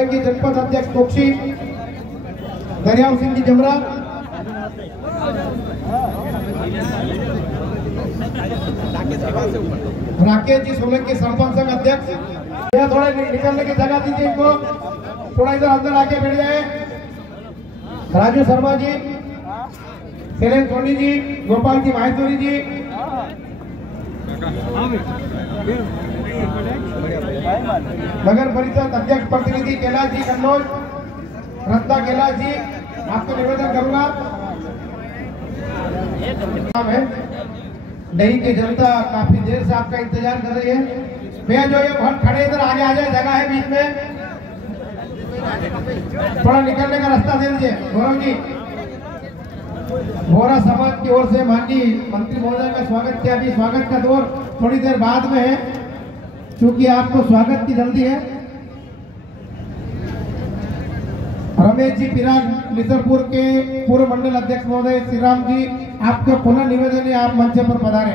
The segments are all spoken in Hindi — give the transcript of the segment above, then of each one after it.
सोलंकी जनपद अध्यक्ष तोक्षी दरियाव सिंह जी जमरा, राकेश जी सोलंकी सरपंच संघ अध्यक्ष। यह थोड़े निकलने की जगह दीजिए इनको, थोड़ा इधर अंदर आके बैठ जाए। राजू शर्मा जी, शैलेंद्र सोनी जी, गोपाल जी माहेश्वरी जी, नगर परिषद अध्यक्ष प्रतिनिधि कैलाश जी कन्नौज, रत्ना कैलाश जी, आपको निवेदन करूंगा। है दही की जनता काफी देर से आपका इंतजार कर रही है। भैया जो ये बहुत खड़े इधर आगे आ जाए, जगह है बीच में, थोड़ा निकलने का रास्ता दे दीजिए। गौरव जी, बोरा समाज की ओर से माननीय मंत्री महोदय का स्वागत किया। अभी स्वागत का दौर थोड़ी देर बाद में है, क्योंकि आपको स्वागत की जल्दी है। रमेश जी पिराग निसरपुर के पूर्व मंडल अध्यक्ष महोदय श्री राम जी, आपके पुनः निवेदन है, आप मंच पर पधारे।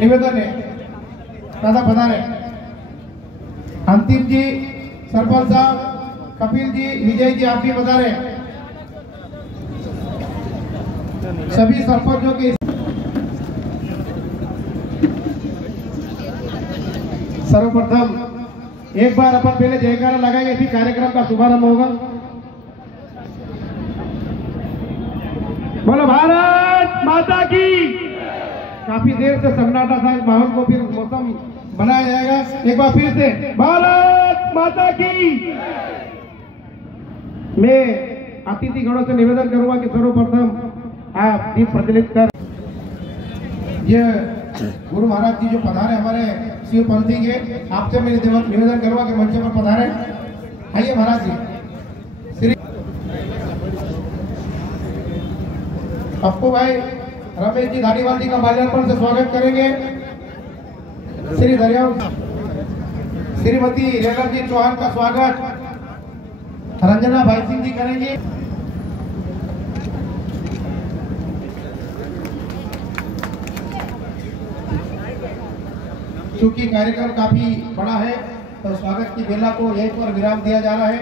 निवेदन है, दादा पधारे। अंतिम जी, सरपंच साहब, कपिल जी, विजय जी, आप भी पधारे। सभी सरपंचों के सर्वप्रथम एक बार अपन पहले जयकारा लगाएंगे, फिर कार्यक्रम का शुभारंभ होगा। बोलो भारत माता की। काफी देर से सन्नाटा था, इस माहौल को फिर मौसम बनाया जाएगा। एक बार फिर से भारत माता की। मैं अतिथि गणों से निवेदन करूंगा कि सर्वप्रथम आप दीप प्रज्वलित कर। ये गुरु महाराज जी जो पधारे हमारे शिव पंथी के, आपसे मैं निवेदन करूंगा कि मंच पर पधारे। आइए महाराज जी। श्री पप्पू भाई, रमेश जी धारीवाल जी का माल्यार्पण से स्वागत करेंगे। श्री दरियाव श्रीमती रेखा जी चौहान का स्वागत रंजना भाई सिंह जी करेंगे। क्योंकि कार्यक्रम काफी बड़ा है, तो स्वागत की बेला को यहीं पर विराम दिया जा रहा है।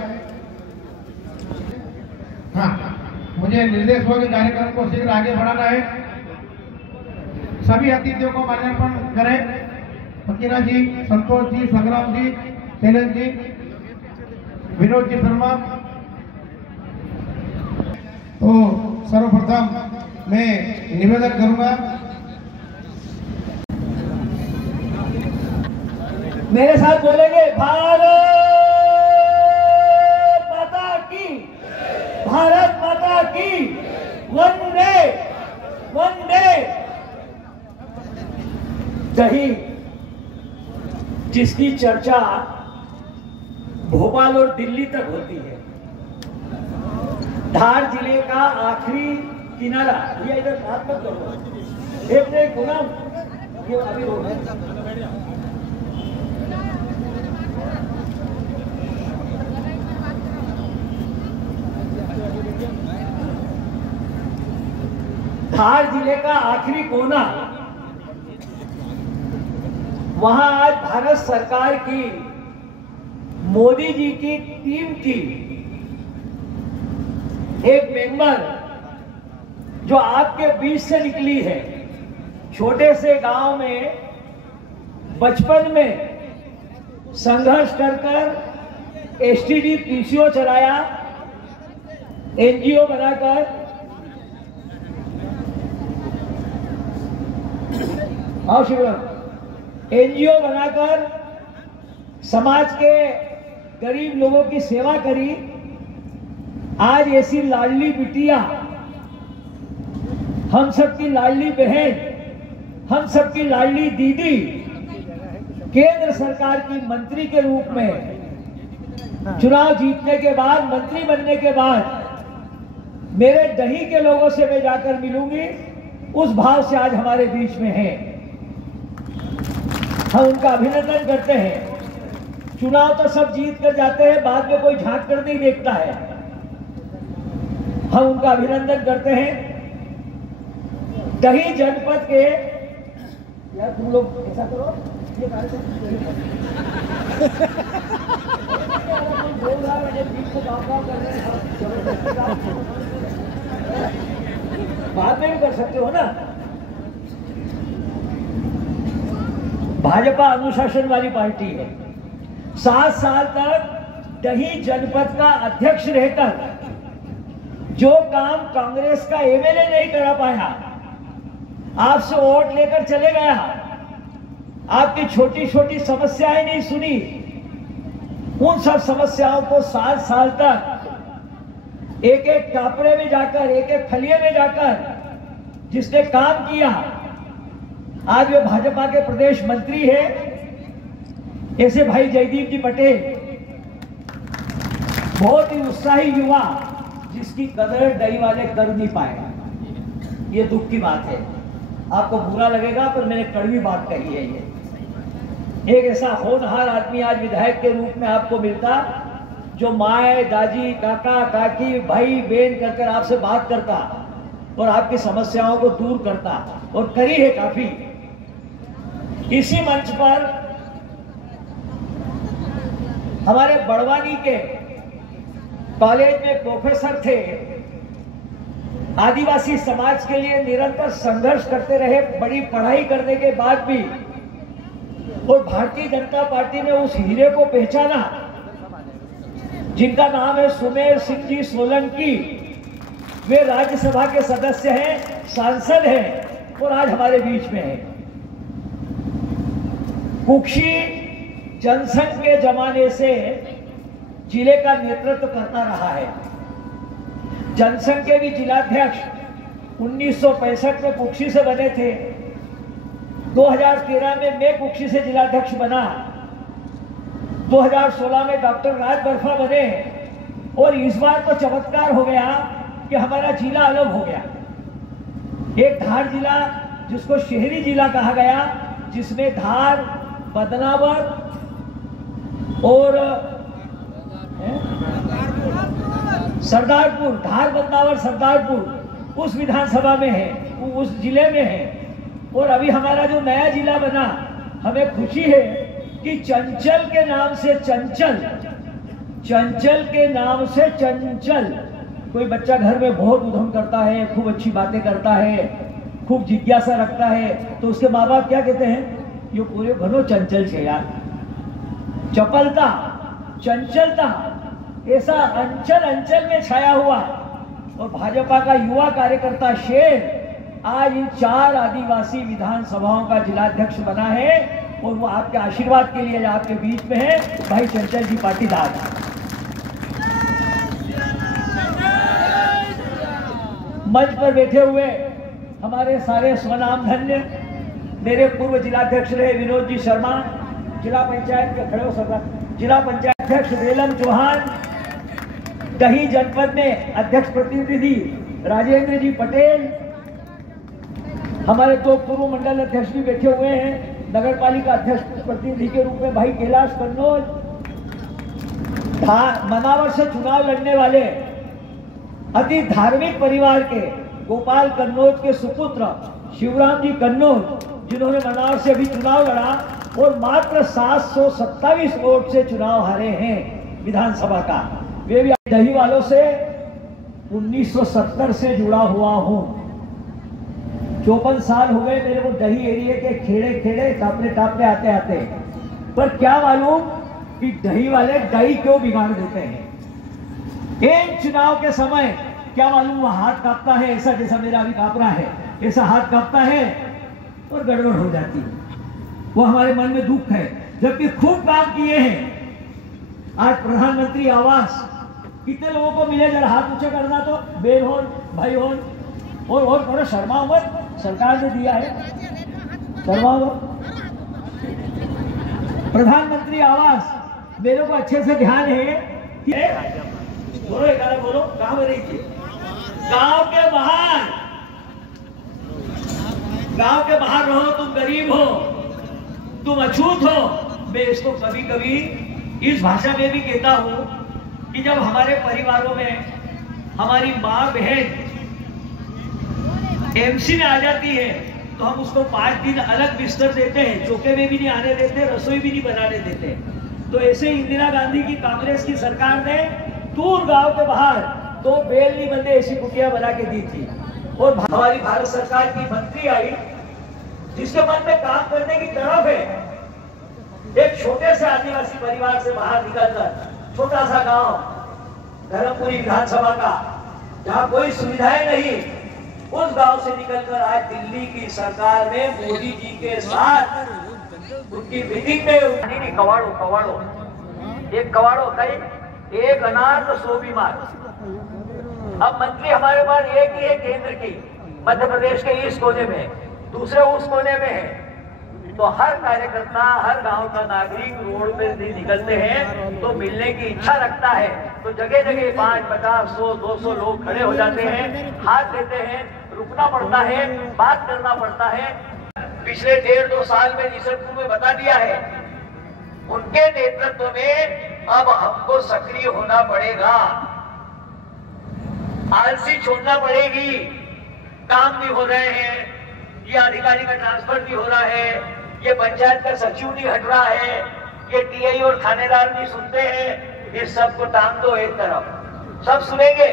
हाँ, मुझे निर्देश हुआ कि कार्यक्रम को शीघ्र आगे बढ़ाना है। सभी अतिथियों को माल्यार्पण करें। फकीरा जी, संतोष जी, संग्राम जी, शैलेंद्र जी, विनोद जी शर्मा। तो सर्वप्रथम मैं निवेदन करूंगा, मेरे साथ बोलेंगे भारत माता की, भारत माता की, वंदे वंदे। दही जिसकी चर्चा भोपाल और दिल्ली तक होती है, धार जिले का आखिरी किनारा, ये इधर बात मत करो, एक गुलाम ये अभी हो धार जिले का आखिरी कोना, वहां आज भारत सरकार की, मोदी जी की टीम की एक मेंबर जो आपके बीच से निकली है, छोटे से गांव में बचपन में संघर्ष कर एसटीडी पीसीओ चलाया, एनजीओ बनाकर, और एनजीओ बनाकर समाज के गरीब लोगों की सेवा करी। आज ऐसी लाडली बिटिया, हम सबकी लाडली बहन, हम सबकी लाडली दीदी केंद्र सरकार की मंत्री के रूप में चुनाव जीतने के बाद, मंत्री बनने के बाद मेरे दही के लोगों से मैं जाकर मिलूंगी, उस भाव से आज हमारे बीच में है। हम उनका अभिनंदन करते हैं। चुनाव तो सब जीत कर जाते हैं, बाद में कोई झांक कर नहीं देखता है। हम उनका अभिनंदन करते हैं। दही जनपद के, यार तुम लोग ऐसा करो, बाद में भी कर सकते हो ना। भाजपा अनुशासन वाली पार्टी है। 7 साल तक दही जनपद का अध्यक्ष रहकर जो काम कांग्रेस का एमएलए नहीं करा पाया, आपसे वोट लेकर चले गया, आपकी छोटी छोटी समस्याएं नहीं सुनी, उन सब समस्याओं को 7 साल तक एक एक टापरे में जाकर, एक एक खलिए में जाकर जिसने काम किया, आज वे भाजपा के प्रदेश मंत्री है। ऐसे भाई जयदीप जी पटेल, बहुत ही उत्साही युवा, जिसकी कदर दही वाले कर नहीं पाए। ये दुख की बात है, आपको बुरा लगेगा पर मैंने कड़वी बात कही है। ये एक ऐसा होनहार आदमी आज विधायक के रूप में आपको मिलता, जो माए, दादी, काका, काकी, भाई, बहन कहकर आपसे बात करता और आपकी समस्याओं को दूर करता, और करी है काफी। इसी मंच पर हमारे बड़वानी के कॉलेज में प्रोफेसर थे, आदिवासी समाज के लिए निरंतर संघर्ष करते रहे, बड़ी पढ़ाई करने के बाद भी, और भारतीय जनता पार्टी ने उस हीरे को पहचाना, जिनका नाम है सुमेर सिंह जी सोलंकी। वे राज्यसभा के सदस्य हैं, सांसद हैं, और आज हमारे बीच में हैं। कुक्षी जनसंघ के जमाने से जिले का नेतृत्व करता रहा है। जनसंघ के भी जिलाध्यक्ष 1965 में कुक्षी से बने थे। 2013 में मैं कुक्षी से जिलाध्यक्ष बना। 2016 में डॉक्टर राज बर्फा बने, और इस बार तो चमत्कार हो गया कि हमारा जिला अलग हो गया। एक धार जिला, जिसको शहरी जिला कहा गया, जिसमें धार, बदनावर और सरदारपुर, धार, बदनावर, सरदारपुर उस विधानसभा में है, उस जिले में है। और अभी हमारा जो नया जिला बना, हमें खुशी है कि चंचल के नाम से चंचल, चंचल के नाम से चंचल। कोई बच्चा घर में बहुत उधम करता है, खूब अच्छी बातें करता है, खूब जिज्ञासा रखता है, तो उसके माँ बाप क्या कहते हैं? ये पूरे घनो चंचल छे यार। चपलता, चंचलता, ऐसा अंचल अंचल में छाया हुआ। और भाजपा का युवा कार्यकर्ता शेर आज इन 4 आदिवासी विधानसभाओं का जिलाध्यक्ष बना है, और वो आपके आशीर्वाद के लिए आपके बीच में है, भाई चंचल जी पाटीदार। मंच पर बैठे हुए हमारे सारे स्वनाम धन्य मेरे पूर्व जिलाध्यक्ष रहे विनोद जी शर्मा, जिला पंचायत के खड़े हो सकता, जिला पंचायत अध्यक्ष बेलम चौहान, दही जनपद में अध्यक्ष प्रतिनिधि राजेंद्र जी पटेल, हमारे 2 पूर्व मंडल अध्यक्ष भी बैठे हुए हैं, नगर पालिका अध्यक्ष प्रतिनिधि के रूप में भाई कैलाश कन्नौज, मनावर से चुनाव लड़ने वाले अति धार्मिक परिवार के गोपाल कन्नौज के सुपुत्र शिवराम जी कन्नौज, जिन्होंने मनावर से अभी चुनाव लड़ा और मात्र 727 वोट से चुनाव हारे हैं विधानसभा का। वे भी दही वालों से 1970 से जुड़ा हुआ हूं। 54 साल हो गए मेरे को दही एरिया के खेड़े खेड़े टापने टापने आते आते, पर क्या मालूम कि दही वाले दही क्यों बिगाड़ देते हैं। इन चुनाव के समय क्या मालूम वो हाथ कांपता है, ऐसा जैसा मेरा अभी कांप रहा है, ऐसा हाथ कांपता है और गड़बड़ हो जाती है। वो हमारे मन में दुख है, जबकि खूब काम किए हैं। आज प्रधानमंत्री आवास कितने लोगों को मिले, जरा हाथ ऊंचा करना तो, बेल हो, भाई हो, और थोड़ा शर्मा मत, सरकार ने दिया है, शर्मा मत। प्रधानमंत्री आवास मेरे को अच्छे से ध्यान है कि बोलो, एक बोलो, कहां बनी थी? गांव के बाहर रहो, तुम गरीब हो, तुम अछूत हो। मैं इसको कभी कभी इस भाषा में भी कहता हूं कि जब हमारे परिवारों में हमारी माँ बहन एमसी में आ जाती है तो हम उसको 5 दिन अलग बिस्तर देते हैं, चौके में भी नहीं आने देते, रसोई भी नहीं बनाने देते। तो ऐसे इंदिरा गांधी की कांग्रेस की सरकार ने दूर गांव के बाहर 2 बेलनी बंदे ऐसी कुटिया बना के दी थी। और हमारी भारत सरकार की मंत्री आई जिसके मन में काम करने की तरफ है, एक छोटे से आदिवासी परिवार से बाहर निकलकर, छोटा सा गांव धर्मपुरी विधानसभा का, जहां कोई सुविधाएं नहीं, उस गांव से निकलकर आज दिल्ली की सरकार में मोदी जी के साथ उनकी मीटिंग में कवाड़ो एक कवाड़ो कई एक अनाथ 100 बीमार। अब मंत्री हमारे पास एक ही है केंद्र की, मध्य प्रदेश के इस कोने में, दूसरे उस कोने में है। तो हर कार्यकर्ता, हर गांव का नागरिक रोड पे निकलते हैं तो मिलने की इच्छा रखता है, तो जगह जगह 5, 50, 100, 200 लोग खड़े हो जाते हैं, हाथ देते हैं, रुकना पड़ता है, बात करना पड़ता है। पिछले 1.5-2 साल में निसर्गपुर में बता दिया है, उनके नेतृत्व में अब हमको सक्रिय होना पड़ेगा, आलसी छोड़ना पड़ेगी। काम भी हो रहे हैं, ये अधिकारी का ट्रांसफर भी हो रहा है, ये पंचायत का सचिव नहीं हट रहा है, ये टीआई और थानेदार नहीं सुनते हैं। इस सब को टांग दो एक तरफ, सब सुनेंगे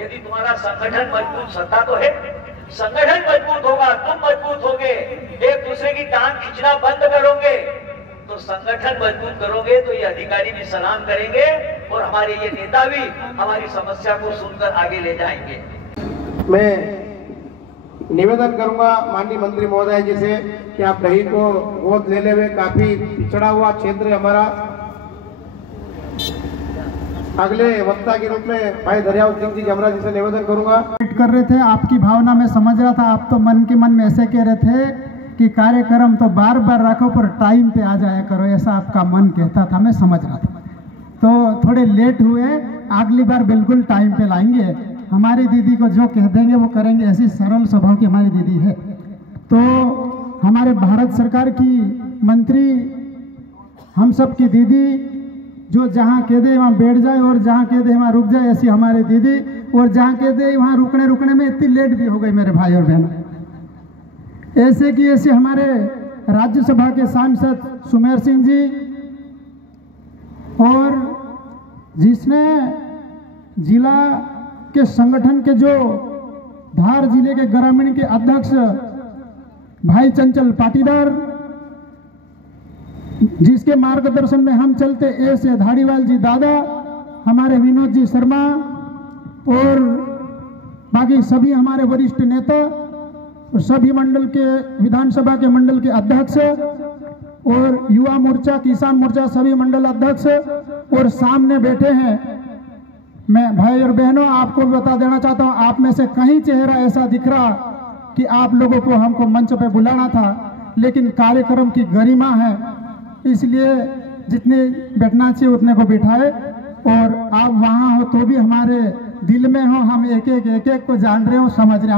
यदि तुम्हारा संगठन मजबूत, सत्ता तो है, संगठन मजबूत होगा, तुम मजबूत होगे, एक दूसरे की टांग खींचना बंद करोगे, तो संगठन मजबूत करोगे तो ये अधिकारी भी सलाम करेंगे और हमारे ये नेता भी हमारी समस्या को सुनकर आगे ले जाएंगे। मैं निवेदन करूंगा माननीय मंत्री महोदय जी से कि आप दही को गोद लेने में, काफी पिछड़ा हुआ क्षेत्र है हमारा। अगले वक्ता के रूप में भाई दरियाव सिंह जी जमरा जी से निवेदन करूंगा। कर रहे थे, आपकी भावना में समझ रहा था, आप तो मन के मन में ऐसे कह रहे थे कि कार्यक्रम तो बार बार रखो पर टाइम पे आ जाया करो, ऐसा आपका मन कहता था, मैं समझ रहा था। तो थोड़े लेट हुए, अगली बार बिल्कुल टाइम पे लाएंगे। हमारी दीदी को जो कह देंगे वो करेंगे, ऐसी सरल स्वभाव की हमारी दीदी है। तो हमारे भारत सरकार की मंत्री, हम सब की दीदी, जो जहाँ कह दे वहाँ बैठ जाए और जहाँ कह दे वहाँ रुक जाए, ऐसी हमारी दीदी। और जहाँ कह दे वहाँ रुकने में इतनी लेट भी हो गई मेरे भाई और बहन। ऐसे कि ऐसे हमारे राज्यसभा के सांसद सुमेर सिंह जी, और जिसने जिला के संगठन के जो धार जिले के ग्रामीण के अध्यक्ष भाई चंचल पाटीदार, जिसके मार्गदर्शन में हम चलते, ऐसे धारीवाल जी दादा, हमारे विनोद जी शर्मा और बाकी सभी हमारे वरिष्ठ नेता और सभी मंडल के, विधानसभा के मंडल के अध्यक्ष और युवा मोर्चा, किसान मोर्चा सभी मंडल अध्यक्ष और सामने बैठे हैं। मैं भाई और बहनों आपको भी बता देना चाहता हूं, आप में से कहीं चेहरा ऐसा दिख रहा कि आप लोगों को हमको मंच पे बुलाना था, लेकिन कार्यक्रम की गरिमा है, इसलिए जितने बैठना चाहिए उतने को बिठाए। और आप वहाँ हो तो भी हमारे दिल में हो, हम एक एक को जान रहे हो, समझ रहे,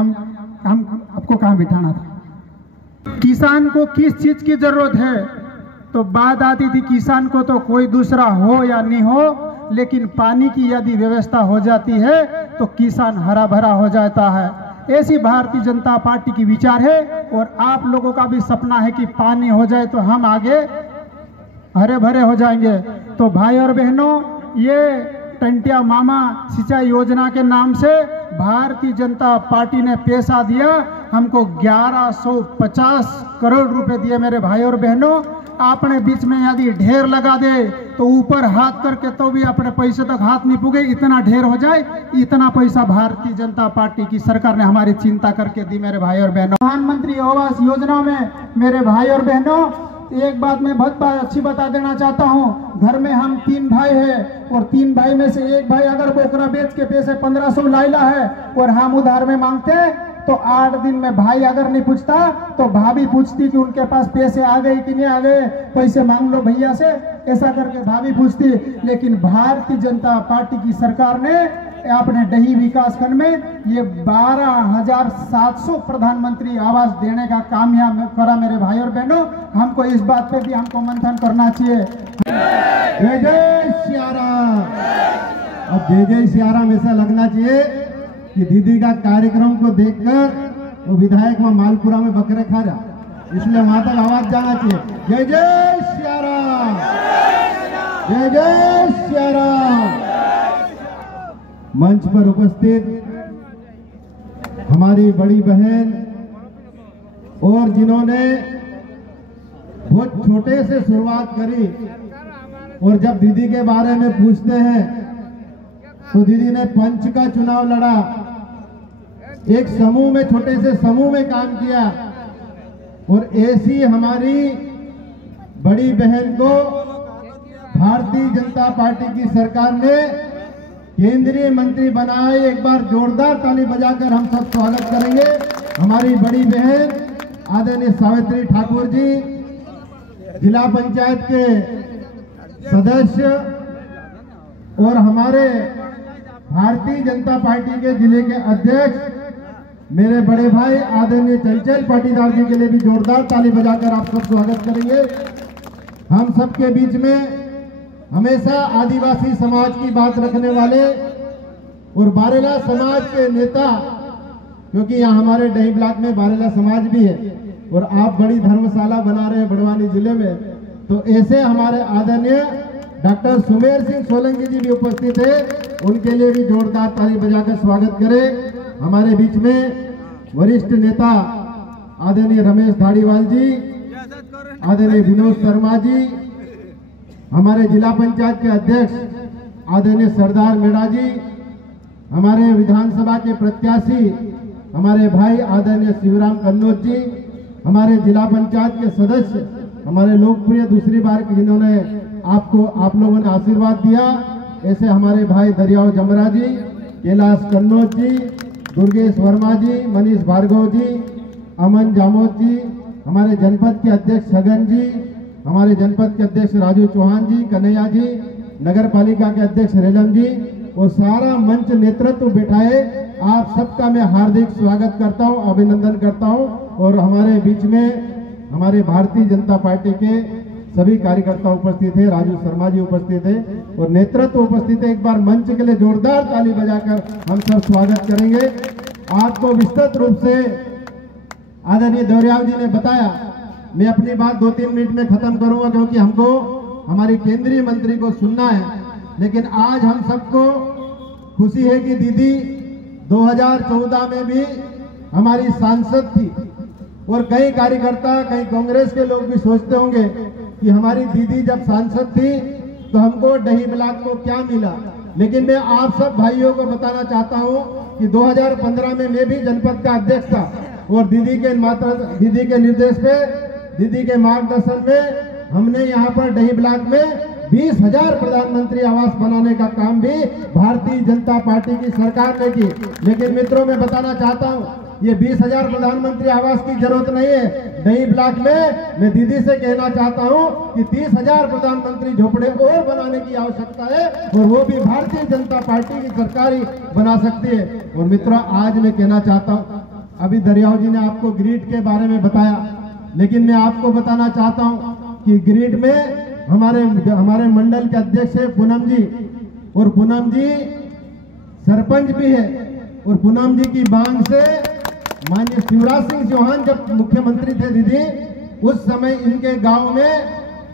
हम आपको कहाँ बिठाना था। किसान को किस चीज की जरूरत है, तो बात आती थी किसान को तो कोई दूसरा हो या नहीं हो, लेकिन पानी की यदि व्यवस्था हो जाती है तो किसान हरा भरा हो जाता है। ऐसी भारतीय जनता पार्टी की विचार है और आप लोगों का भी सपना है कि पानी हो जाए तो हम आगे हरे भरे हो जाएंगे। तो भाई और बहनों, ये टंटिया मामा सिंचाई योजना के नाम से भारतीय जनता पार्टी ने पैसा दिया, हमको 1150 करोड़ रुपए दिए मेरे भाई और बहनों। आपने बीच में यदि ढेर लगा दे तो ऊपर हाथ करके तो भी अपने पैसे तक हाथ नहीं पुगे, इतना ढेर हो जाए, इतना पैसा भारतीय जनता पार्टी की सरकार ने हमारी चिंता करके दी मेरे भाई और बहनों। प्रधानमंत्री आवास योजना में मेरे भाई और बहनों, एक बात मैं बहुत अच्छी बता देना चाहता हूँ, घर में हम 3 भाई हैं और 3 भाई में से एक भाई अगर बोकरा बेच के पैसे 1500 लाइला है और हम उधार में मांगते हैं तो 8 दिन में भाई अगर नहीं पूछता तो भाभी पूछती कि उनके पास पैसे आ गए कि नहीं आ गए, पैसे मांग लो भैया से, ऐसा करके भाभी पूछती। लेकिन भारतीय जनता पार्टी की सरकार ने अपने डही विकास खंड में ये 12,700 प्रधानमंत्री आवास देने का कामयाब करा मेरे भाई और बहनों। हमको इस बात पे भी हमको मंथन करना चाहिए। जय जय सियाराम। अब जय जय सियाराम ऐसा लगना चाहिए कि दीदी का कार्यक्रम को देखकर वो विधायक वहाँ मालपुरा में बकरे खा रहा, इसलिए वहां तक आवाज जाना चाहिए। जय जय श्री राम, जय जय श्री राम। मंच पर उपस्थित हमारी बड़ी बहन और जिन्होंने बहुत छोटे से शुरुआत करी, और जब दीदी के बारे में पूछते हैं तो दीदी ने पंच का चुनाव लड़ा, एक समूह में, छोटे से समूह में काम किया, और ऐसी हमारी बड़ी बहन को भारतीय जनता पार्टी की सरकार ने केंद्रीय मंत्री बनाए। एक बार जोरदार ताली बजाकर हम सब स्वागत करेंगे हमारी बड़ी बहन आदरणीय सावित्री ठाकुर जी, जिला पंचायत के सदस्य और हमारे भारतीय जनता पार्टी के जिले के अध्यक्ष मेरे बड़े भाई आदरणीय चंचल पाटीदार जी के लिए भी जोरदार ताली बजाकर आप सब स्वागत करेंगे। हम सबके बीच में हमेशा आदिवासी समाज की बात रखने वाले और बारेला समाज के नेता, क्योंकि यहाँ हमारे डही ब्लॉक में बारेला समाज भी है और आप बड़ी धर्मशाला बना रहे हैं बड़वानी जिले में, तो ऐसे हमारे आदरणीय डॉक्टर सुमेर सिंह सोलंकी जी भी उपस्थित है, उनके लिए भी जोरदार ताली बजाकर स्वागत करें। हमारे बीच में वरिष्ठ नेता आदरणीय रमेश धाड़ीवाल जी, आदरणीय विनोद शर्मा जी, हमारे जिला पंचायत के अध्यक्ष आदरणीय सरदार मेड़ा जी, हमारे विधानसभा के प्रत्याशी हमारे भाई आदरणीय शिवराम कन्नौज जी, हमारे जिला पंचायत के सदस्य हमारे लोकप्रिय दूसरी बार जिन्होंने आप लोगों ने आशीर्वाद दिया, ऐसे हमारे भाई दरियाव जमरा जी, कैलाश कन्नौज जी, दुर्गेश वर्मा जी, मनीष भार्गव जी, अमन जामोद जी, हमारे जनपद के अध्यक्ष छगन जी, हमारे जनपद के अध्यक्ष राजू चौहान जी, कन्हैया जी, नगर पालिका के अध्यक्ष रेलम जी और सारा मंच नेतृत्व बैठाए, आप सबका मैं हार्दिक स्वागत करता हूं, अभिनंदन करता हूं। और हमारे बीच में हमारे भारतीय जनता पार्टी के सभी कार्यकर्ता उपस्थित है, राजू शर्मा जी उपस्थित है और नेतृत्व उपस्थित है। एक बार मंच के लिए जोरदार ताली बजाकर हम सब स्वागत करेंगे। आपको विस्तृत रूप से आदरणीय दौरियाव जी ने बताया, मैं अपनी बात 2-3 मिनट में खत्म करूंगा क्योंकि हमको हमारी केंद्रीय मंत्री को सुनना है। लेकिन आज हम सबको खुशी है कि दीदी 2014 में भी हमारी सांसद थी और कई कार्यकर्ता, कई कांग्रेस के लोग भी सोचते होंगे कि हमारी दीदी जब सांसद थी तो हमको डही ब्लॉक को क्या मिला। लेकिन मैं आप सब भाइयों को बताना चाहता हूं कि 2015 में मैं भी जनपद का अध्यक्ष था और दीदी के निर्देश पे, दीदी के मार्गदर्शन में हमने यहाँ पर डही ब्लॉक में 20,000 प्रधानमंत्री आवास बनाने का काम भी भारतीय जनता पार्टी की सरकार ने की। लेकिन मित्रों मैं बताना चाहता हूँ ये 20,000 प्रधानमंत्री आवास की जरूरत नहीं है। डही ब्लॉक में मैं दीदी से कहना चाहता हूँ कि 30,000 प्रधानमंत्री झोपड़े और बनाने की आवश्यकता है और वो भी भारतीय जनता पार्टी की सरकार ही बना सकती है। और मित्रों आज मैं कहना चाहता हूँ, अभी दरियाव जी ने आपको ग्रिड के बारे में बताया, लेकिन मैं आपको बताना चाहता हूँ कि ग्रिड में हमारे मंडल के अध्यक्ष है पूनम जी और पूनम जी सरपंच भी है और पूनम जी की मांग से माननीय शिवराज सिंह चौहान जब मुख्यमंत्री थे दीदी, उस समय इनके गांव में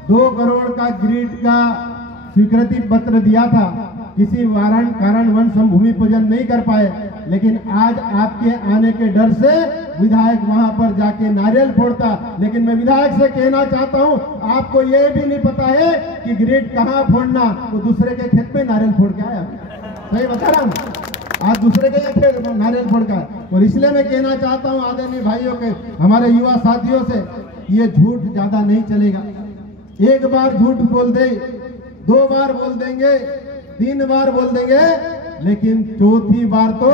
2 करोड़ का ग्रिड का स्वीकृति पत्र दिया था। किसी कारणवश हम भूमि पूजन नहीं कर पाए, लेकिन आज आपके आने के डर से विधायक वहां पर जाके नारियल फोड़ता। लेकिन मैं विधायक से कहना चाहता हूं, आपको ये भी नहीं पता है कि ग्रिड कहां फोड़ना, वो दूसरे के खेत में नारियल फोड़ के आया। सही बता रहा हूं, आज दूसरे के खेत में नारियल फोड़ का। और इसलिए मैं कहना चाहता हूं आदरणीय भाइयों के, हमारे युवा साथियों से, ये झूठ ज्यादा नहीं चलेगा। एक बार झूठ बोल दे, 2 बार बोल देंगे, 3 बार बोल देंगे, लेकिन 4थी बार तो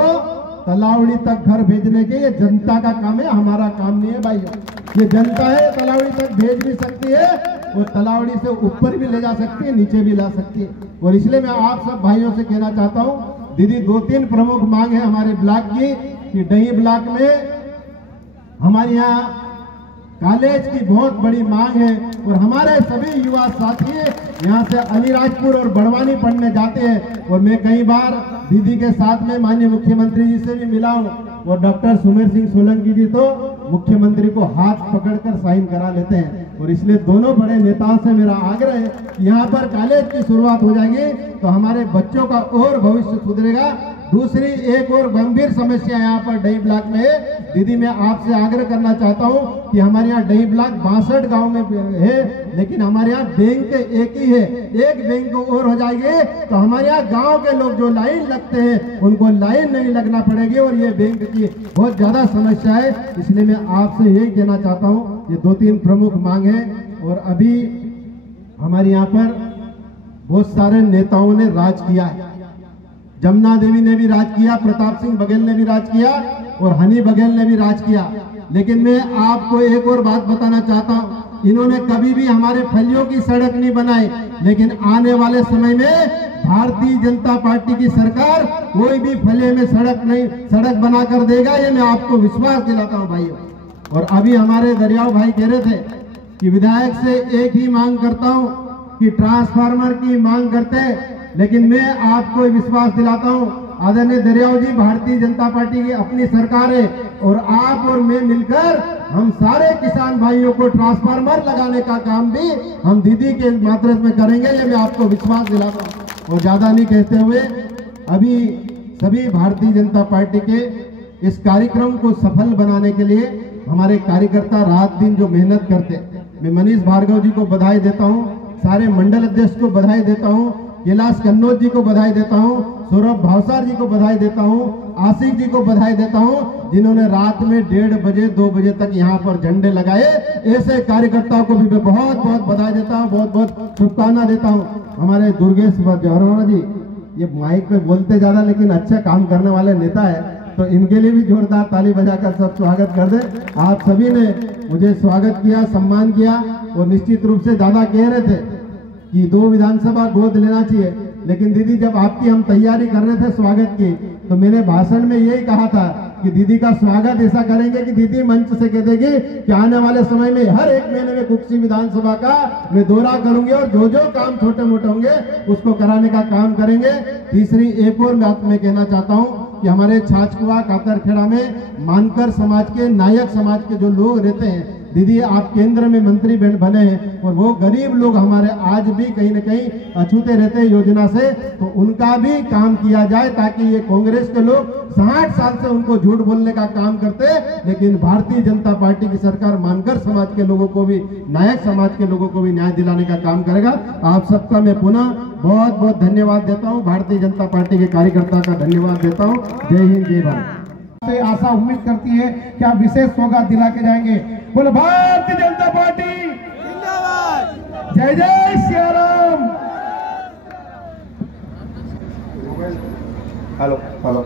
तलावड़ी तक घर भेजने के ये जनता का काम है, हमारा काम नहीं है भाइयों। ये जनता है, तलावड़ी तक भेज भी सकती है और तलावड़ी से ऊपर भी ले जा सकती है, नीचे भी ला सकती है। और इसलिए मैं आप सब भाइयों से कहना चाहता हूँ, दीदी 2-3 प्रमुख मांग है हमारे ब्लॉक की कि डही ब्लॉक में हमारे यहाँ कॉलेज की बहुत बड़ी मांग है और हमारे सभी युवा साथी यहाँ से अलीराजपुर और बड़वानी पढ़ने जाते हैं। और मैं कई बार दीदी के साथ में माननीय मुख्यमंत्री जी से भी मिला हूँ और डॉक्टर सुमेर सिंह सोलंकी जी तो मुख्यमंत्री को हाथ पकड़कर साइन करा लेते हैं। और इसलिए दोनों बड़े नेताओं से मेरा आग्रह है कि यहाँ पर कॉलेज की शुरुआत हो जाएगी तो हमारे बच्चों का और भविष्य सुधरेगा। दूसरी एक और गंभीर समस्या यहाँ पर डही ब्लॉक में है। दीदी मैं आपसे आग्रह करना चाहता हूँ कि हमारे यहाँ डही ब्लॉक 62 गांव में है, लेकिन हमारे यहाँ बैंक एक ही है। एक बैंक और हो जाएगी तो हमारे यहाँ गांव के लोग जो लाइन लगते हैं उनको लाइन नहीं लगना पड़ेगी और ये बैंक की बहुत ज्यादा समस्या है। इसलिए मैं आपसे यही कहना चाहता हूँ, ये 2-3 प्रमुख मांग है। और अभी हमारे यहाँ पर बहुत सारे नेताओं ने राज किया है। जमुना देवी ने भी राज किया, प्रताप सिंह बघेल ने भी राज किया और हनी बघेल ने भी राज किया। लेकिन मैं आपको एक और बात बताना चाहता हूँ, इन्होंने कभी भी हमारे फलियों की सड़क नहीं बनाई, लेकिन आने वाले समय में भारतीय जनता पार्टी की सरकार कोई भी फले में सड़क बना कर देगा, ये मैं आपको विश्वास दिलाता हूँ भाइयों। और अभी हमारे दरियाव भाई कह रहे थे कि विधायक से एक ही मांग करता हूँ कि ट्रांसफार्मर की मांग करते हैं, लेकिन मैं आपको विश्वास दिलाता हूं आदरणीय दरियाव जी, भारतीय जनता पार्टी की अपनी सरकार है और आप और मैं मिलकर हम सारे किसान भाइयों को ट्रांसफार्मर लगाने का काम भी हम दीदी के माध्यम में करेंगे, ये मैं आपको विश्वास दिलाता हूं। और ज्यादा नहीं कहते हुए अभी सभी भारतीय जनता पार्टी के इस कार्यक्रम को सफल बनाने के लिए हमारे कार्यकर्ता रात दिन जो मेहनत करते, मैं मनीष भार्गव जी को बधाई देता हूँ, सारे मंडल अध्यक्ष को बधाई देता हूँ, कैलाश कन्नौज जी को बधाई देता हूं, सौरभ भावसार जी को बधाई देता हूं, आशिक जी को बधाई देता हूं, जिन्होंने रात में 1:30 बजे 2 बजे तक यहां पर झंडे लगाए। ऐसे कार्यकर्ताओं को भी मैं बहुत बहुत बधाई देता हूं, बहुत बहुत शुभकामना देता हूं। हमारे दुर्गेश जौहरवाला जी ये माइक पे बोलते ज्यादा लेकिन अच्छा काम करने वाले नेता है, तो इनके लिए भी जोरदार ताली बजाकर सब स्वागत कर दे। आप सभी ने मुझे स्वागत किया, सम्मान किया और निश्चित रूप से दादा कह रहे थे कि 2 विधानसभा गोद लेना चाहिए, लेकिन दीदी जब आपकी हम तैयारी कर रहे थे स्वागत की तो मैंने भाषण में यही कहा था कि दीदी का स्वागत ऐसा करेंगे कि दीदी मंच से कह देगी कि आने वाले समय में हर एक महीने में कुक्सी विधानसभा का मैं दौरा करूंगी और जो जो काम छोटे मोटे होंगे उसको कराने का काम करेंगे। तीसरी एक और बात मैं कहना चाहता हूँ कि हमारे छाछकुआ कातरखेड़ा में मानकर समाज के, नायक समाज के जो लोग रहते हैं, दीदी आप केंद्र में मंत्री बने हैं और वो गरीब लोग हमारे आज भी कहीं न कहीं अछूते रहते हैं योजना से, तो उनका भी काम किया जाए ताकि ये कांग्रेस के लोग 60 साल से उनको झूठ बोलने का काम करते, लेकिन भारतीय जनता पार्टी की सरकार मानकर समाज के लोगों को भी, नायक समाज के लोगों को भी न्याय दिलाने का काम करेगा। आप सबका मैं पुनः बहुत बहुत धन्यवाद देता हूँ, भारतीय जनता पार्टी के कार्यकर्ता का धन्यवाद देता हूँ। जय हिंद, जय भारत। से आशा उम्मीद करती है कि आप विशेष सौगात दिला के जाएंगे। बोलो भारतीय जनता पार्टी जिंदाबाद, जय जय श्री राम। हेलो हेलो,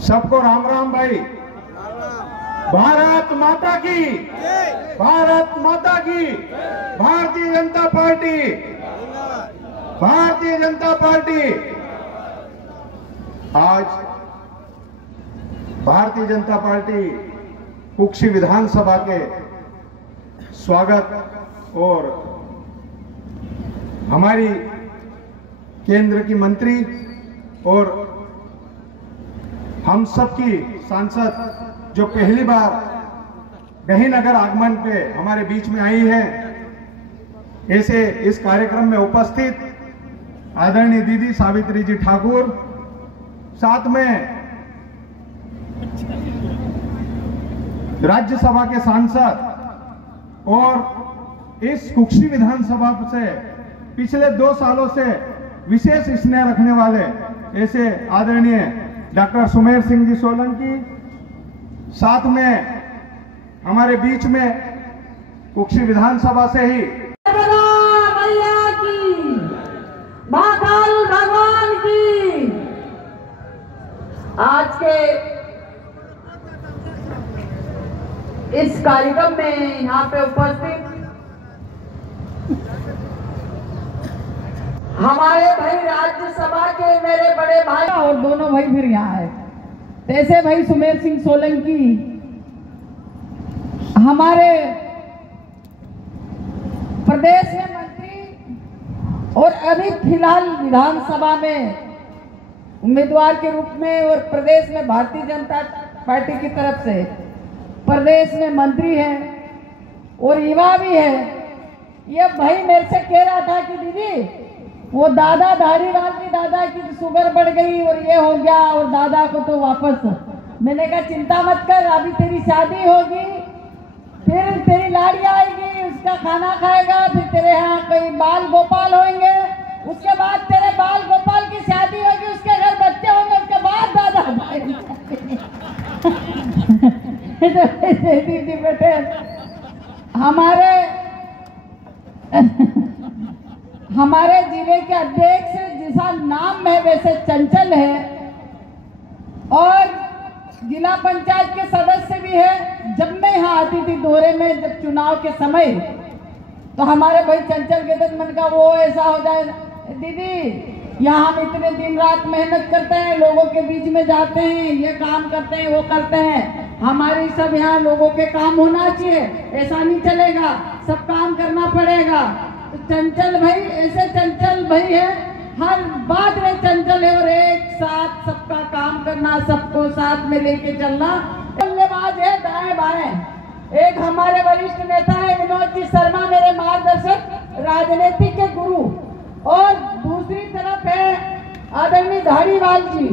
सबको राम राम भाई। भारत माता की, भारत माता की, भारतीय जनता पार्टी, भारतीय जनता पार्टी। आज भारतीय जनता पार्टी कुक्षी विधानसभा के स्वागत और हमारी केंद्र की मंत्री और हम सबकी सांसद जो पहली बार डही नगर आगमन पे हमारे बीच में आई है, ऐसे इस कार्यक्रम में उपस्थित आदरणीय दीदी सावित्री जी ठाकुर, साथ में राज्यसभा के सांसद और इस कुक्षी विधानसभा से पिछले 2 सालों से विशेष स्नेह रखने वाले ऐसे आदरणीय डॉक्टर सुमेर सिंह जी सोलंकी, साथ में हमारे बीच में कुक्षी विधानसभा से ही मैया की, महाकाल भगवान की। आज के इस कार्यक्रम में यहाँ पे उपस्थित हमारे भाई राज्यसभा के मेरे बड़े भाई और दोनों भाई फिर यहाँ है, ऐसे भाई सुमेर सिंह सोलंकी हमारे प्रदेश में मंत्री और अभी फिलहाल विधानसभा में उम्मीदवार के रूप में और प्रदेश में भारतीय जनता पार्टी की तरफ से प्रदेश में मंत्री हैं और युवा भी है। ये भाई मेरे से कह रहा था कि दीदी वो दादा धारीवाल की दादा की शुगर बढ़ गई और ये हो गया और दादा को तो वापस। मैंने कहा चिंता मत कर, अभी तेरी शादी होगी, फिर तेरी लाड़ी आएगी, उसका खाना खाएगा, फिर तेरे यहाँ कई बाल गोपाल होंगे, उसके बाद तेरे बाल गोपाल की शादी होगी, उसके घर बच्चे होंगे, उसके बाद दादा दीदी बेटे हमारे जिले के अध्यक्ष जिसका नाम है वैसे चंचल है और जिला पंचायत के सदस्य भी है। जब मैं यहाँ आती थी दौरे में, जब चुनाव के समय, तो हमारे भाई चंचल कहते थे, मैंने कहा वो ऐसा हो जाए दीदी, यहाँ हम इतने दिन रात मेहनत करते हैं, लोगों के बीच में जाते हैं, ये काम करते हैं, वो करते हैं, हमारी सब यहाँ लोगों के काम होना चाहिए, ऐसा नहीं चलेगा, सब काम करना पड़ेगा। तो चंचल भाई ऐसे चंचल भाई है, हर बात में चंचल है और एक साथ सबका काम करना, सबको साथ में लेके चलना। बल्लेबाज है दाएं बाएं। एक हमारे वरिष्ठ नेता है विनोद जी शर्मा, मेरे मार्गदर्शक, राजनीतिक के गुरु, और दूसरी तरफ है आदरणीय धारीवाल जी।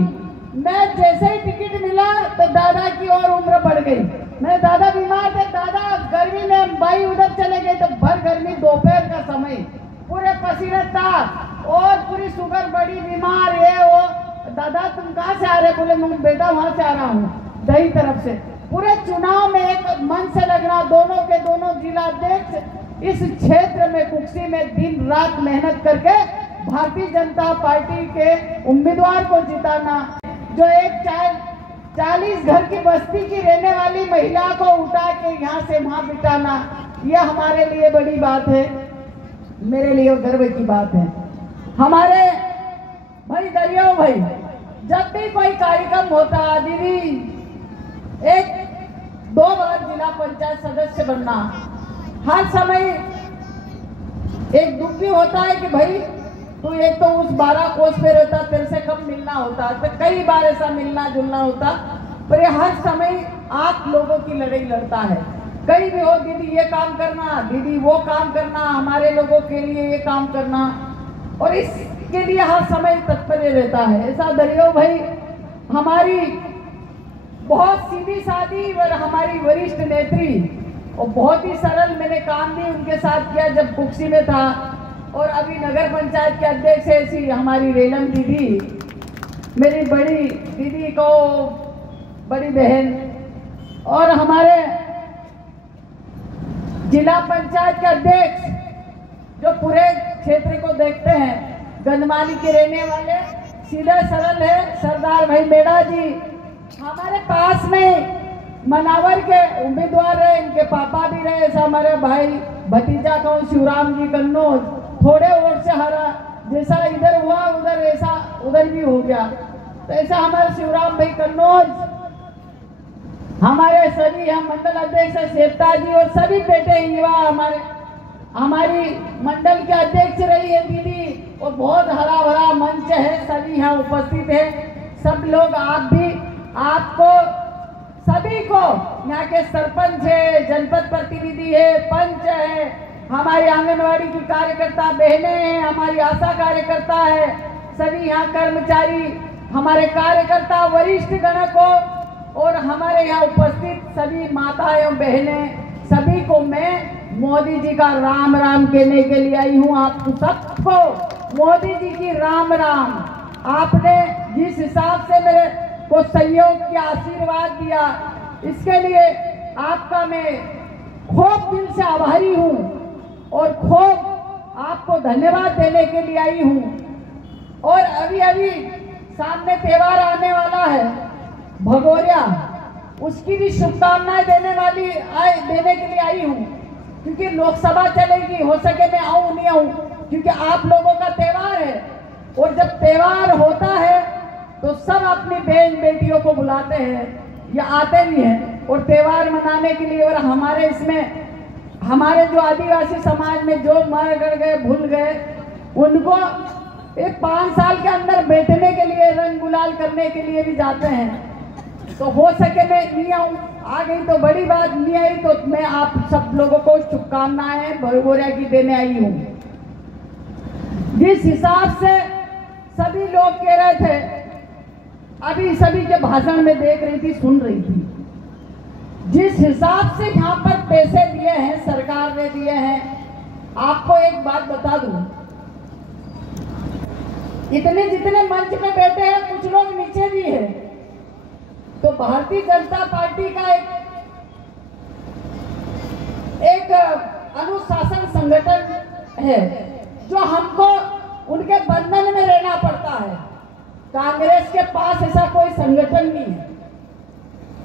मैं जैसे ही टिकट मिला तो दादा की और उम्र बढ़ गई। मैं दादा बीमार थे, दादा गर्मी में भाई उधर चले गए, तो भर गर्मी दोपहर का समय, पूरे पसीने था और पूरी शुगर बड़ी बीमार है वो। दादा तुम कहाँ से आ रहे? बोले मैं बेटा वहां से आ रहा हूँ दही तरफ से। पूरे चुनाव में एक मन से लगना, दोनों के दोनों जिला अध्यक्ष इस क्षेत्र में कुक्सी में दिन रात मेहनत करके भारतीय जनता पार्टी के उम्मीदवार को जिताना। जो एक 40 घर की बस्ती की रहने वाली महिला को उठा के यहाँ से वहां बिठाना, यह हमारे लिए बड़ी बात है, मेरे लिए गर्व की बात है। हमारे भाई दरियाओ भाई, जब भी कोई कार्यक्रम होता, दीदी 1-2 बार जिला पंचायत सदस्य बनना, हर समय एक दुख भी होता है कि भाई तू एक तो उस 12 कोस पे रहता, तेरे से कम मिलना होता, तो कई बार ऐसा मिलना जुलना होता, पर ये हर समय आप लोगों की लड़ाई लड़ता है। कहीं भी हो, दीदी ये काम करना, दीदी वो काम करना, हमारे लोगों के लिए ये काम करना, और इसके लिए हर समय तत्पर रहता है। ऐसा दरियो भाई हमारी बहुत सीधी सादी और हमारी वरिष्ठ नेत्री, और बहुत ही सरल, मैंने काम भी उनके साथ किया जब कुक्सी में था, और अभी नगर पंचायत के अध्यक्ष ऐसी हमारी रेलम दीदी, मेरी बड़ी दीदी को बड़ी बहन, और हमारे जिला पंचायत के अध्यक्ष जो पूरे क्षेत्र को देखते हैं, गंदमाली के रहने वाले, सीधे सरल है, सरदार भाई मेड़ा जी। हमारे पास में मनावर के उम्मीदवार रहे, इनके पापा भी रहे, ऐसा हमारे भाई भतीजा का शिवराम जी कन्नौज, थोड़े वोट से हारा, जैसा इधर हुआ उधर ऐसा उधर भी हो गया। तो ऐसा हमारे शिवराम भाई कन्नौज, हमारे सभी हम मंडल अध्यक्ष सेवता जी और सभी बेटे युवा हमारी मंडल के अध्यक्ष रही है दीदी, और बहुत हरा भरा मंच है, सभी यहाँ उपस्थित है, सब लोग, आप भी, आपको सभी को, यहाँ के सरपंच है, जनपद प्रतिनिधि है, पंच है, हमारी आंगनवाड़ी की कार्यकर्ता बहनें हैं, हमारी आशा कार्यकर्ता है, सभी यहाँ कर्मचारी, हमारे कार्यकर्ता वरिष्ठ गण को, और हमारे यहाँ उपस्थित सभी माताएं और बहनें, सभी को मैं मोदी जी का राम राम कहने के लिए आई हूँ। आप सबको मोदी जी की राम राम। आपने जिस हिसाब से मेरे को सहयोग की आशीर्वाद दिया, इसके लिए आपका मैं खूब दिल से आभारी हूँ और खूब आपको धन्यवाद देने के लिए आई हूँ। और अभी अभी सामने त्योहार आने वाला है भगोरिया, उसकी भी शुभकामनाएं देने के लिए आई हूँ, क्योंकि लोकसभा चलेगी, हो सके मैं आऊँ नहीं आऊँ, क्योंकि आप लोगों का त्योहार है, और जब त्योहार होता है तो सब अपनी बहन बेटियों को बुलाते हैं, या आते भी हैं, और त्योहार मनाने के लिए। और हमारे इसमें हमारे जो आदिवासी समाज में जो मर गड़ गए, भूल गए, उनको एक 5 साल के अंदर बैठने के लिए, रंग गुलाल करने के लिए भी जाते हैं। तो हो सके मैं नहीं आऊँ, आ गई तो बड़ी बात, नहीं आई तो मैं आप सब लोगों को शुभकामनाएं भरभोरिया की देने आई हूँ। जिस हिसाब से सभी लोग कह रहे थे, अभी सभी के भाषण में देख रही थी, सुन रही थी, जिस हिसाब से यहाँ पर पैसे दिए हैं, सरकार ने दिए हैं, आपको एक बात बता दूं, इतने जितने मंच पे बैठे हैं कुछ लोग नीचे भी हैं, तो भारतीय जनता पार्टी का एक अनुशासन संगठन है जो हमको उनके बंधन में रहना पड़ता है। कांग्रेस के पास ऐसा कोई संगठन नहीं है।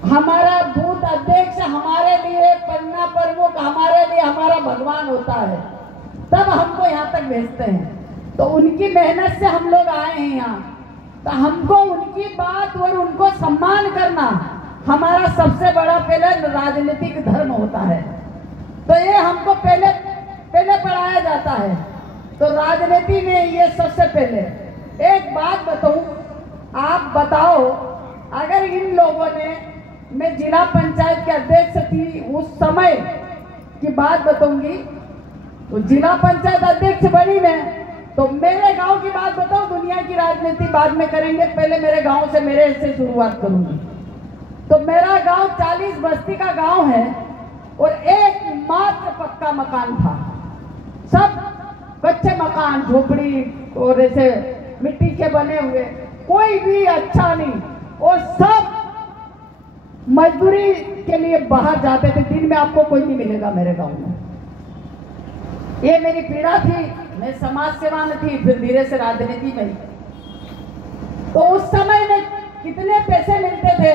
हमारा बूथ अध्यक्ष हमारे लिए, पन्ना प्रमुख हमारे लिए हमारा भगवान होता है, तब हमको यहाँ तक भेजते हैं। तो उनकी मेहनत से हम लोग आए हैं यहाँ, तो हमको उनकी बात और उनको सम्मान करना हमारा सबसे बड़ा पहले राजनीतिक धर्म होता है। तो ये हमको पहले पढ़ाया जाता है। तो राजनीति में ये सबसे पहले एक बात बताऊं, आप बताओ, अगर इन लोगों ने, मैं जिला पंचायत के अध्यक्ष थी उस समय की बात बताऊंगी, तो जिला पंचायत अध्यक्ष बनी मैं, तो मेरे गांव की बात बताओ, दुनिया की राजनीति बाद में करेंगे, पहले मेरे गांव से, मेरे से शुरुआत करूंगी। तो मेरा गांव 40 बस्ती का गांव है और एकमात्र पक्का मकान था, सब कच्चे मकान, झोपड़ी और ऐसे मिट्टी के बने हुए, कोई भी अच्छा नहीं, और सब मजदूरी के लिए बाहर जाते थे। दिन में आपको कोई नहीं मिलेगा मेरे गांव में। ये मेरी पीड़ा थी, मैं समाज सेवा में थी, फिर धीरे से राजनीति में। तो उस समय में कितने पैसे मिलते थे,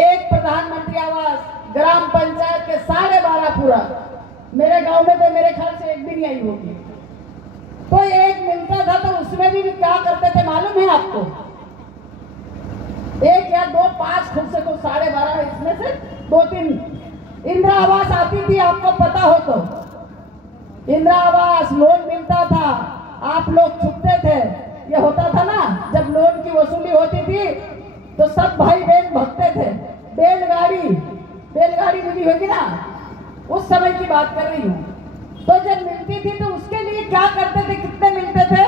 एक प्रधानमंत्री आवास, ग्राम पंचायत के 12.5 पूरा, मेरे गांव में तो मेरे ख्याल से एक भी नहीं आई होगी। तो एक मिलता था, तो उसमें भी क्या करते थे मालूम है आपको, 1 या 2, 5 खुद से तो 12.5, इसमें से 2-3 इंदिरा आवास आती थी, आपको पता हो तो इंदिरा आवास लोन मिलता था, आप लोग छुपते थे। ये होता था ना, जब लोन की वसूली होती थी तो सब भाई बहन भगते थे। बैलगाड़ी मिली होगी ना, उस समय की बात कर रही हूँ। तो जब मिलती थी तो उसके लिए क्या करते थे, कितने मिलते थे,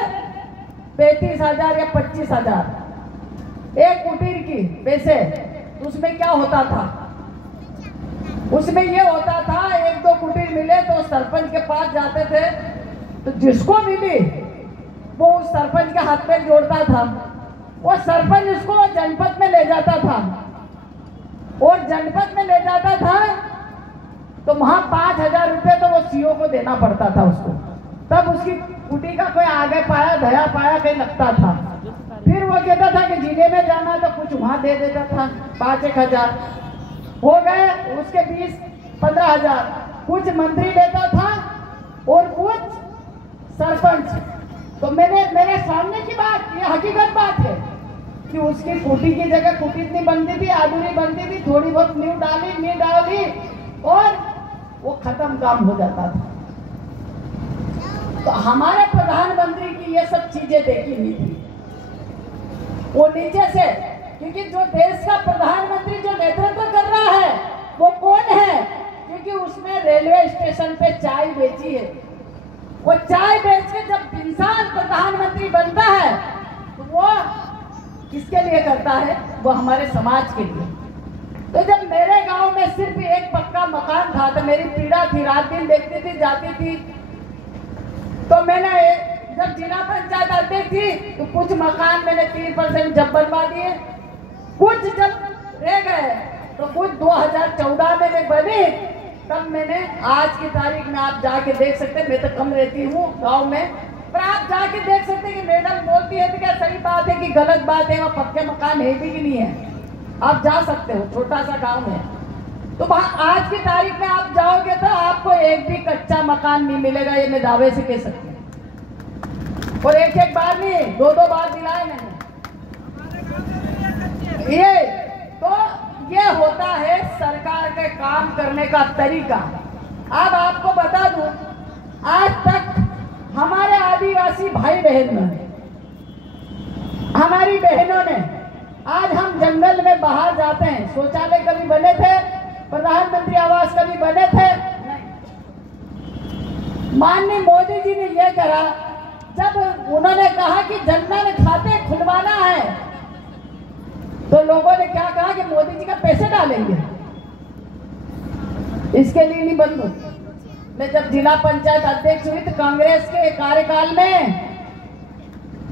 35,000 या 25,000 एक कुटीर की पैसे। उसमें क्या होता था, उसमें ये होता था, 1-2 कुटीर मिले तो सरपंच के पास जाते थे, तो जिसको मिली वो उस सरपंच के हाथ में जोड़ता था, वो सरपंच उसको जनपद में ले जाता था, और जनपद में ले जाता था तो वहां 5,000 रुपये तो वो सीओ को देना पड़ता था उसको, तब उसकी कुटी का कोई आगे पाया धया पाया कहीं लगता था। फिर वो कहता था कि जिले में जाना तो कुछ वहां दे देता था, 5-1 हजार हो गए, उसके 20-15,000 कुछ मंत्री लेता था और कुछ सरपंच। तो मेरे सामने की बात, ये हकीकत बात है कि उसकी कुटी की जगह कुटी इतनी बनती थी, आधुरी बनती थी, थोड़ी बहुत नींव डाली और वो खत्म काम हो जाता था। तो हमारे प्रधानमंत्री की ये सब चीजें देखी हुई थी, वो नीचे से, क्योंकि जो देश का प्रधानमंत्री जो नेतृत्व कर रहा है वो कौन है, क्योंकि उसने रेलवे स्टेशन पे चाय बेची है। वो चाय बेच के जब इंसान प्रधानमंत्री बनता है तो वो किसके लिए करता है, वो हमारे समाज के लिए। तो जब मेरे गांव में सिर्फ एक पक्का मकान था तो मेरी पीड़ा थी, रात दिन देखती थी, जाती थी। तो मैंने जब जिला पंचायत अध्यक्ष थी तो कुछ मकान मैंने 3% जब बनवा दिए, कुछ जब रह गए तो कुछ 2014 में मैं बनी, तब मैंने, आज की तारीख में आप जाके देख सकते हैं, मैं तो कम रहती हूँ गांव में, पर आप जाके देख सकते हैं कि मैडम बोलती है तो क्या सही बात है कि गलत बात है, वहाँ पक्के मकान है भी कि नहीं है, आप जा सकते हो, छोटा सा गांव है। तो वहाँ आज की तारीख में आप जाओगे तो आपको एक भी कच्चा मकान नहीं मिलेगा, ये मैं दावे से कह सकती हूँ। और एक बार नहीं, 2-2 बार दिलाए मैंने। ये होता है सरकार के काम करने का तरीका। अब आपको बता दूं, आज तक बहन, हमारी बहनों ने, आज हम जंगल में बाहर जाते हैं, शौचालय कभी बने थे, प्रधानमंत्री आवास कभी बने थे? माननीय मोदी जी ने यह करा, जब उन्होंने कहा कि जनधन खाते खुलवाना है, तो लोगों ने क्या कहा कि मोदी जी का पैसे डालेंगे, इसके लिए नहीं बंद हुई। मैं जब जिला पंचायत अध्यक्ष हुई तो कांग्रेस के कार्यकाल में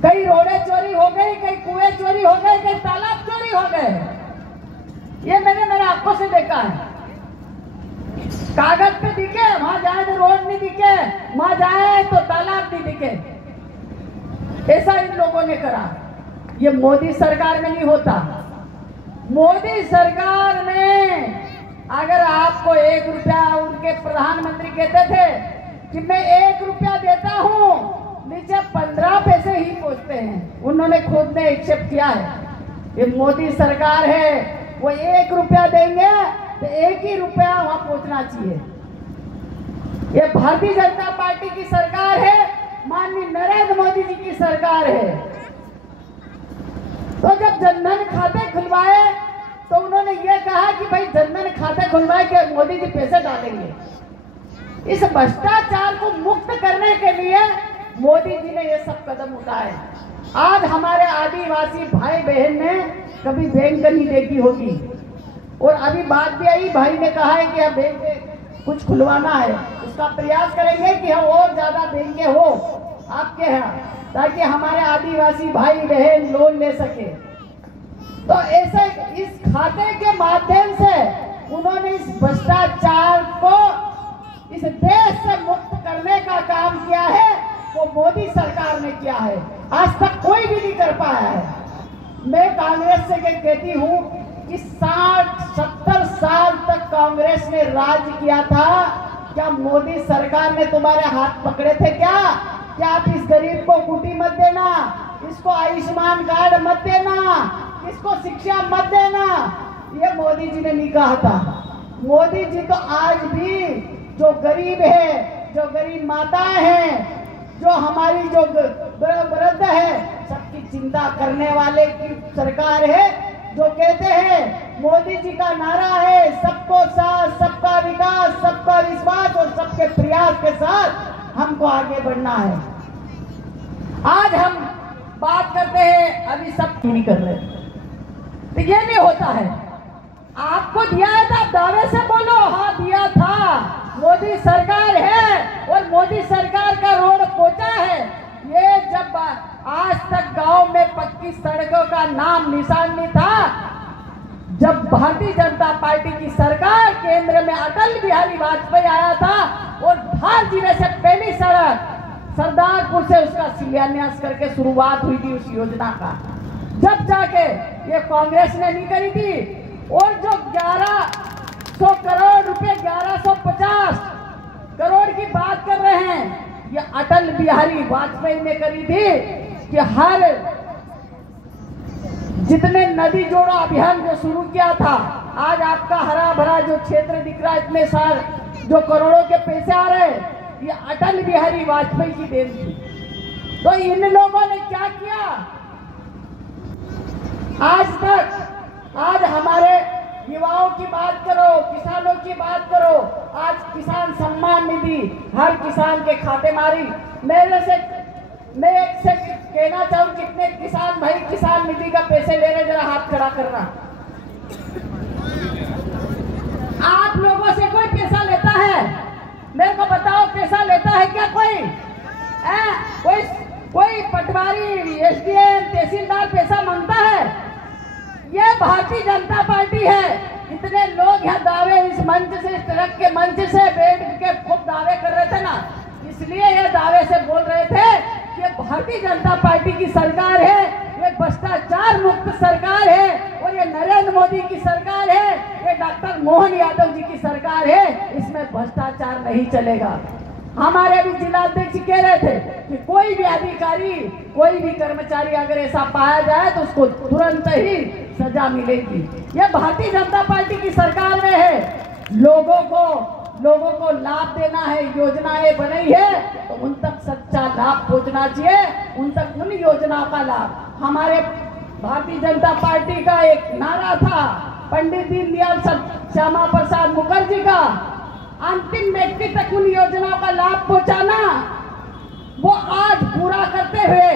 कई रोडें चोरी हो गई, कई कुएं चोरी हो गए, कई तालाब चोरी हो गए। ये मैंने मेरे आंखों से देखा है। कागज पे दिखे, वहां जाए तो रोड नहीं दिखे, वहां जाए तो तालाब नहीं दिखे। ऐसा इन लोगों ने करा। ये मोदी सरकार में नहीं होता। मोदी सरकार में अगर आपको 1 रुपया, उनके प्रधानमंत्री कहते थे कि मैं 1 रुपया देता हूं, नीचे 15 पैसे ही पहुंचते हैं। उन्होंने खुद ने एक्सेप्ट किया है। ये मोदी सरकार है, वो 1 रुपया देंगे तो 1 ही रुपया वहां पहुंचना चाहिए। ये भारतीय जनता पार्टी की सरकार है, माननीय नरेंद्र मोदी जी की सरकार है। तो जब जनधन खाते खुलवाए तो उन्होंने ये कहा कि भाई जनधन खाते खुलवाए के मोदी जी पैसे डालेंगे। इस भ्रष्टाचार को मुक्त करने के लिए मोदी जी ने ये सब कदम उठाए। आज हमारे आदिवासी भाई बहन ने कभी बैंक नहीं देखी होगी, और अभी बात भी आई, भाई ने कहा है कि अब बैंक कुछ खुलवाना है, उसका प्रयास करेंगे कि हम और ज्यादा बैंकें हो आपके यहाँ, ताकि हमारे आदिवासी भाई बहन लोन ले सके। तो ऐसे इस खाते के माध्यम से उन्होंने इस भ्रष्टाचार को इस देश से मुक्त करने का काम किया है, वो मोदी सरकार ने किया है। आज तक कोई भी नहीं कर पाया है। मैं कांग्रेस से कहती हूँ कि 60-70 साल तक कांग्रेस ने राज किया था। क्या मोदी सरकार ने तुम्हारे हाथ पकड़े थे क्या? क्या आप इस गरीब को कुटी मत देना, इसको आयुष्मान कार्ड मत देना, इसको शिक्षा मत देना, ये मोदी जी ने नहीं कहा था। मोदी जी तो आज भी जो गरीब है, जो गरीब माताएं हैं, जो हमारी जो वृद्ध है, सबकी चिंता करने वाले की सरकार है। जो कहते हैं मोदी जी का नारा है सबको साथ, सबका विकास, सबका विश्वास और सबके प्रयास के साथ हमको आगे बढ़ना है। आज हम बात करते हैं, अभी सब नहीं कर रहे, तो ये नहीं होता है। आपको दिया है तो आप दावे से बोलो, हाँ दिया था, मोदी सरकार है और मोदी सरकार का रोड पहुंचा है। ये जब आज तक गांव में पक्की सड़कों का नाम निशान नहीं था, जब भारतीय जनता पार्टी की सरकार केंद्र में अटल बिहारी वाजपेयी आया था और धार जिले से पहली सड़क सरदारपुर से उसका शिलान्यास करके शुरुआत हुई थी उस योजना का, जब जाके ये कांग्रेस ने नहीं करी थी। और जो 1100 करोड़ रुपए, 1150 करोड़ की बात कर रहे हैं, ये अटल बिहारी वाजपेयी ने करी थी कि हर जितने नदी जोड़ो अभियान जो शुरू किया था, आज आपका हरा भरा जो क्षेत्र दिख रहा है, इतने साल जो करोड़ों के पैसे आ रहे हैं, ये अटल बिहारी वाजपेयी की देन थी। तो इन लोगों ने क्या किया आज तक? आज हमारे युवाओं की बात करो, किसानों की बात करो, आज किसान सम्मान निधि हर किसान के खाते मारी। मैं एक से कहना चाहूँ, कितने किसान भाई किसान निधि का पैसे ले रहे, जरा हाथ खड़ा करना। आप लोगों से कोई पैसा लेता है? मेरे को बताओ, पैसा लेता है क्या कोई? कोई पटवारी, एसडीएम, तहसीलदार पैसा मांगता है? ये भारतीय जनता पार्टी है। इतने लोग यहाँ दावे इस मंच से, इस ट्रक के मंच से बैठ के खूब दावे कर रहे थे ना, इसलिए ये दावे से बोल रहे थे कि ये भारतीय जनता पार्टी की सरकार है, ये भ्रष्टाचार मुक्त सरकार है और ये नरेंद्र मोदी की सरकार है, ये डॉक्टर मोहन यादव जी की सरकार है, इसमें भ्रष्टाचार नहीं चलेगा। हमारे भी जिलाध्यक्ष कह रहे थे कि कोई भी अधिकारी, कोई भी कर्मचारी अगर ऐसा पाया जाए तो उसको तुरंत ही सजा मिलेगी। यह भारतीय जनता पार्टी की सरकार में है। लोगों को लोगों को लाभ देना है, योजनाएं बनाई है तो उन तक सच्चा लाभ पहुंचना चाहिए, उन तक उन योजनाओं का लाभ। हमारे भारतीय जनता पार्टी का एक नारा था, पंडित दीनदयाल श्यामा प्रसाद मुखर्जी का, अंतिम व्यक्ति तक उन योजनाओं का लाभ पहुंचाना, वो आज पूरा करते हुए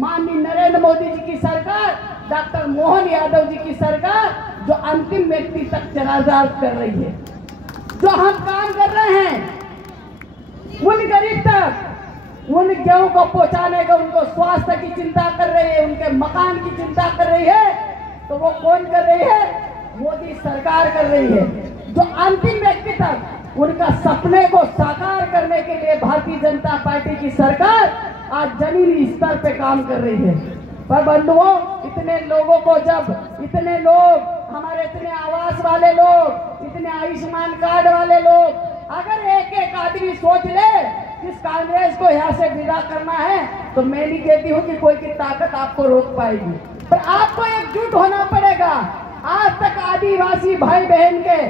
माननीय नरेंद्र मोदी जी की सरकार, डॉक्टर मोहन यादव जी की सरकार जो अंतिम व्यक्ति तक जनाजार कर रही है, जो हम काम कर रहे हैं उन गरीब तक, उन गेहूं को पहुंचाने का, उनको स्वास्थ्य की चिंता कर रही है, उनके मकान की चिंता कर रही है, तो वो कौन कर रही है? मोदी सरकार कर रही है। जो अंतिम व्यक्ति तक उनका सपने को साकार करने के लिए भारतीय जनता पार्टी की सरकार आज जमीनी स्तर पे काम कर रही है। पर बंधुओं, इतने लोगों को जब इतने लोग, हमारे इतने आवास वाले लोग, इतने आयुष्मान कार्ड वाले लोग, अगर एक एक आदमी सोच ले कि इस कांग्रेस को यहाँ से विदा करना है, तो मैं नहीं कहती हूँ कि कोई की ताकत आपको रोक पाएगी, पर आपको एकजुट होना पड़ेगा। आज तक आदिवासी भाई बहन के,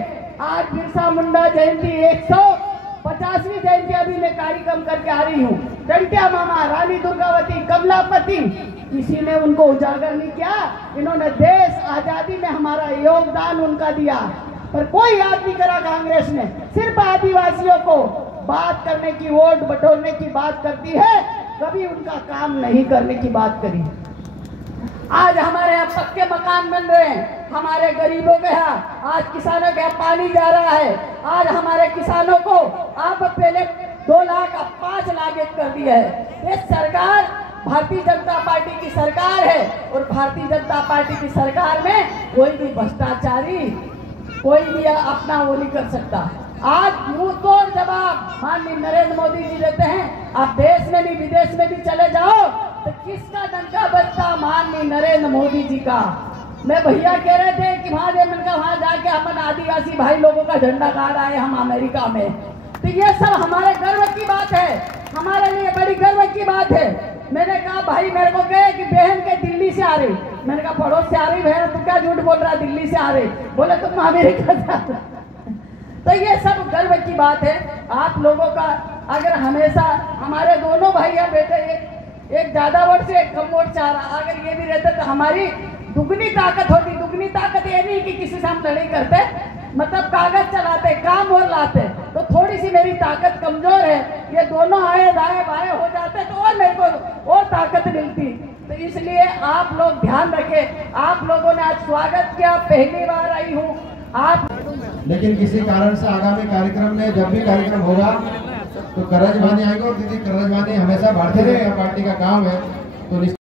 आज बिरसा मुंडा जयंती 150वीं जयंती अभी मैं कार्यक्रम करके आ रही हूँ। टंटिया मामा, रानी दुर्गावती, कमलापति, किसी ने उनको उजागर नहीं किया। इन्होंने देश आजादी में हमारा योगदान उनका दिया, पर कोई याद नहीं करा कांग्रेस ने। सिर्फ आदिवासियों को बात करने की, वोट बटोरने की बात करती है, कभी उनका काम नहीं करने की बात करी। आज हमारे यहाँ पक्के मकान बन रहे हैं, हमारे गरीबों के यहाँ आज किसानों के यहाँ पानी जा रहा है। आज हमारे किसानों को आप पहले 2 लाख अब 5 लाख कर दिया है। ये सरकार भारतीय जनता पार्टी की सरकार है, और भारतीय जनता पार्टी की सरकार में कोई भी भ्रष्टाचारी, कोई भी अपना वो नहीं कर सकता। आज मुंह तोड़ जवाब माननीय नरेंद्र मोदी जी देते हैं। आप देश में नहीं विदेश में भी चले जाओ तो किसका डंका बजता? माननीय नरेंद्र मोदी जी का। मैं भैया कह रहे थे कि वहां जाके अपन आदिवासी भाई लोगों का झंडा गाड़ आए हम अमेरिका में, तो ये सब हमारे गर्व की बात है, हमारे लिए बड़ी गर्व की बात है। मैंने कहा भाई, मेरे को कहे कि बहन के दिल्ली से आ रही, मैंने कहा पड़ोस से आ रही बहन, तू क्या झूठ बोल रहा, दिल्ली से आ रही? बोले तुम अमेरिका से आ रहे। तो ये सब गर्व की बात है आप लोगों का। अगर हमेशा हमारे दोनों भैया बेटे, एक ज्यादा वोट से एक कम वोट चाह रहा, अगर ये भी रहते तो हमारी दुगनी ताकत होती। दुगनी ताकत ये नहीं कि किसी से हम लड़ाई करते, मतलब कागज चलाते, काम और लाते, तो थोड़ी सी मेरी ताकत कमजोर है। ये दोनों आए दाएं बाएं हो जाते तो और मेरे को और ताकत मिलती। तो इसलिए आप लोग ध्यान रखें। आप लोगों ने आज स्वागत किया, पहली बार आई हूँ आप, लेकिन किसी कारण से आगामी कार्यक्रम में, जब भी कार्यक्रम होगा तो करज भानी आएगा, और दीदी करज भानी हमेशा भारतीय जनता पार्टी का काम है, तो